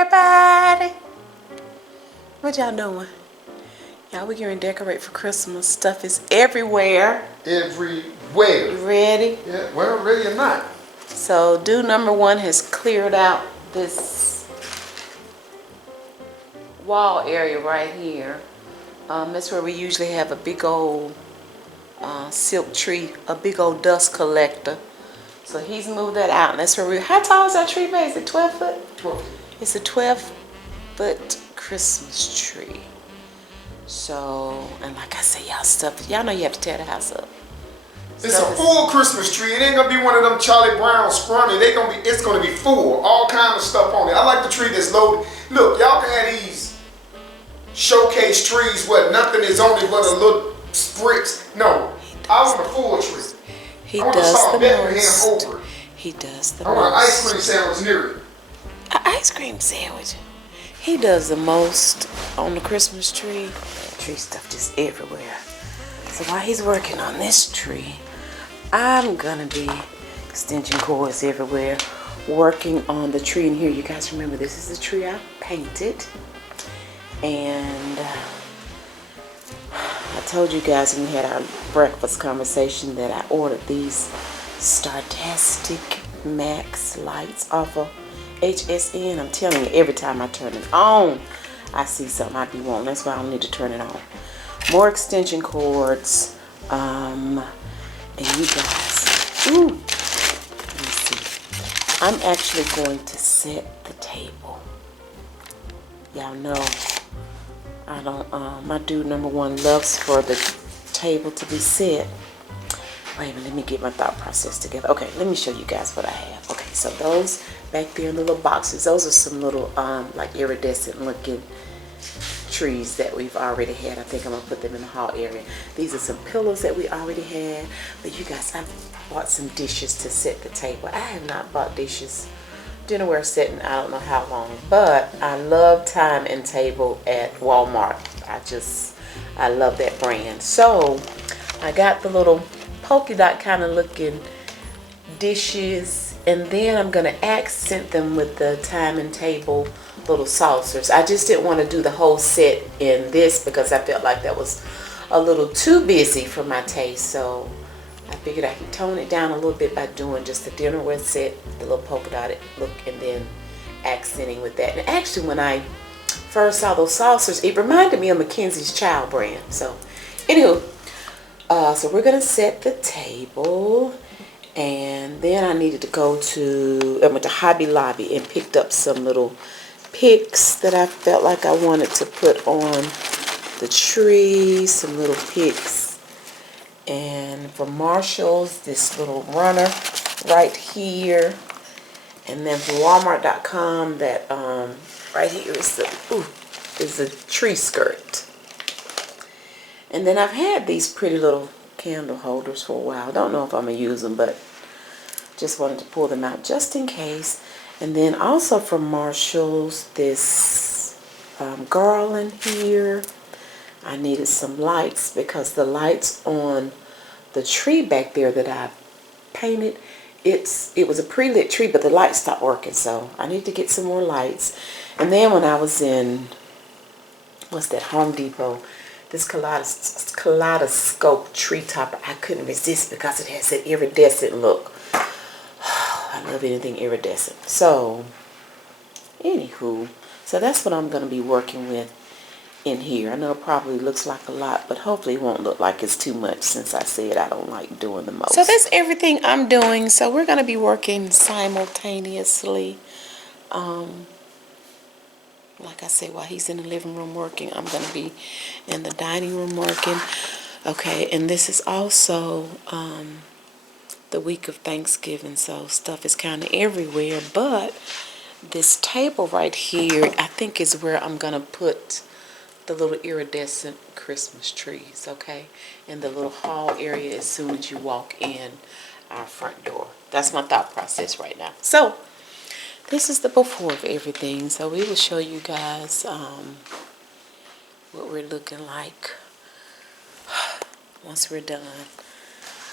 everybody. What y'all doing? Y'all, we getting decorate for Christmas. Stuff is everywhere. Everywhere. You ready? Yeah, well, ready or not. So, dude number one has cleared out this wall area right here. That's where we usually have a big old silk tree, a big old dust collector. So he's moved that out, and that's where we. How tall is our tree base? Is it 12 foot? 12. It's a 12-foot Christmas tree. So, and like I say, y'all know you have to tear the house up. It's a full Christmas tree. It ain't gonna be one of them Charlie Brown scrawny. It's gonna be full, all kind of stuff on it. I like the tree that's loaded. Look, y'all can have these showcase trees where nothing is on it but a little spritz. No, I want a full tree. He I want to does start the Bethlehem most. over. He does the I want an most. ice cream sandwich near it. An ice cream sandwich. He does the most on the Christmas tree. Tree stuff just everywhere. So while he's working on this tree, I'm gonna be extension cords everywhere, working on the tree in here. You guys remember this is the tree I painted, and I told you guys when we had our breakfast conversation that I ordered these Startastic Max lights off of HSN. I'm telling you, every time I turn it on, I see something I be wanting. That's why I don't need to turn it on. More extension cords. And you guys, ooh, let me see. I'm actually going to set the table. Y'all know I don't, my dude number one loves for the table to be set. Wait a minute, let me get my thought process together. Okay, let me show you guys what I have. Okay, so those back there in the little boxes, those are some little, like iridescent looking trees that we've already had. I think I'm gonna put them in the hall area. These are some pillows that we already had. But you guys, I bought some dishes to set the table. I have not bought dishes, dinnerware setting, I don't know how long. But I love Time and Table at Walmart. I love that brand. So I got the little polka dot kind of looking dishes, and then I'm gonna accent them with the Time and Table little saucers. I just didn't want to do the whole set in this because I felt like that was a little too busy for my taste. So I figured I could tone it down a little bit by doing just the dinnerware set, the little polka dotted look, and then accenting with that. And actually, when I first saw those saucers, it reminded me of Mackenzie's Child brand. So anywho, so we're gonna set the table, and then I needed to I went to Hobby Lobby and picked up some little picks that I felt like I wanted to put on the tree, some little picks. And from Marshall's, this little runner right here. And then from Walmart.com, that right here is a tree skirt. And then I've had these pretty little candle holders for a while. I don't know if I'm going to use them, but just wanted to pull them out just in case. And then also from Marshall's, this garland here. I needed some lights because the lights on the tree back there that I painted, it was a pre-lit tree, but the lights stopped working. So I need to get some more lights. And then when I was in, what's that, Home Depot, this kaleidoscope tree topper, I couldn't resist because it has that iridescent look. I love anything iridescent. So, anywho, so that's what I'm going to be working with in here. I know it probably looks like a lot, but hopefully it won't look like it's too much since I said I don't like doing the most. So that's everything I'm doing. So we're going to be working simultaneously. Like I said, while he's in the living room working, I'm going to be in the dining room working. Okay, and this is also the week of Thanksgiving, so stuff is kind of everywhere, but this table right here, I think is where I'm going to put the little iridescent Christmas trees, okay? In the little hall area as soon as you walk in our front door. That's my thought process right now. So, this is the before of everything, so we will show you guys what we're looking like once we're done.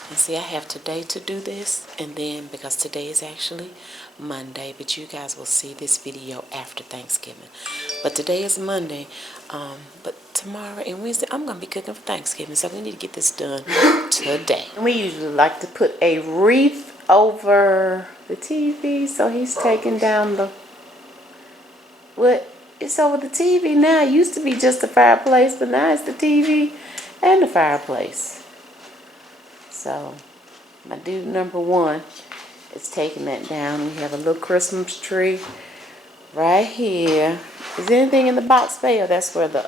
And see, I have today to do this, and then because today is actually Monday, but you guys will see this video after Thanksgiving. But today is Monday, but tomorrow and Wednesday I'm gonna be cooking for Thanksgiving, so we need to get this done today. And we usually like to put a wreath over the TV, so he's taking down the it's over the TV now. It used to be just the fireplace, but now it's the TV and the fireplace. So, my dude number one is taking that down. We have a little Christmas tree right here. Is anything in the box, Faye? Or that's where the,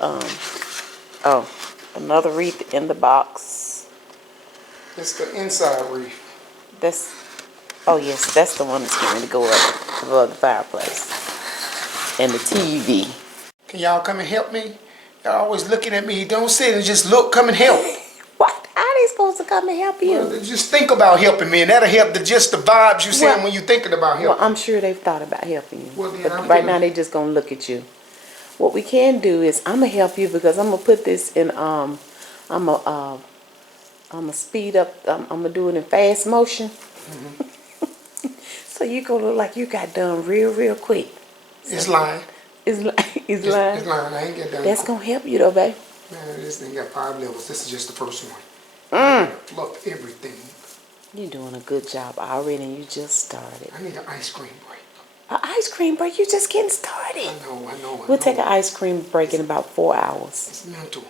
oh, another wreath in the box. It's the inside wreath. Oh yes, that's the one that's going to go up above the fireplace. And the TV. Can y'all come and help me? Y'all always looking at me. Don't sit and just look. Come and help. What? How are they supposed to come and help you? Well, just think about helping me, and that'll help just the vibes you send when you're thinking about helping. Well, I'm sure they've thought about helping you. Well, then but right now, they just gonna look at you. What we can do is, I'm gonna help you because I'm gonna put this in. I'm gonna speed up. I'm gonna do it in fast motion. So you gonna look like you got done real quick. It's lying. It's lying. It's lying. I ain't get done. That's gonna help you though, babe. Man, this thing got 5 levels. This is just the first one. Fluff everything. You're doing a good job already, and you just started. I need an ice cream break. An ice cream break? You're just getting started. I know. We'll take an ice cream break in about 4 hours. It's mental.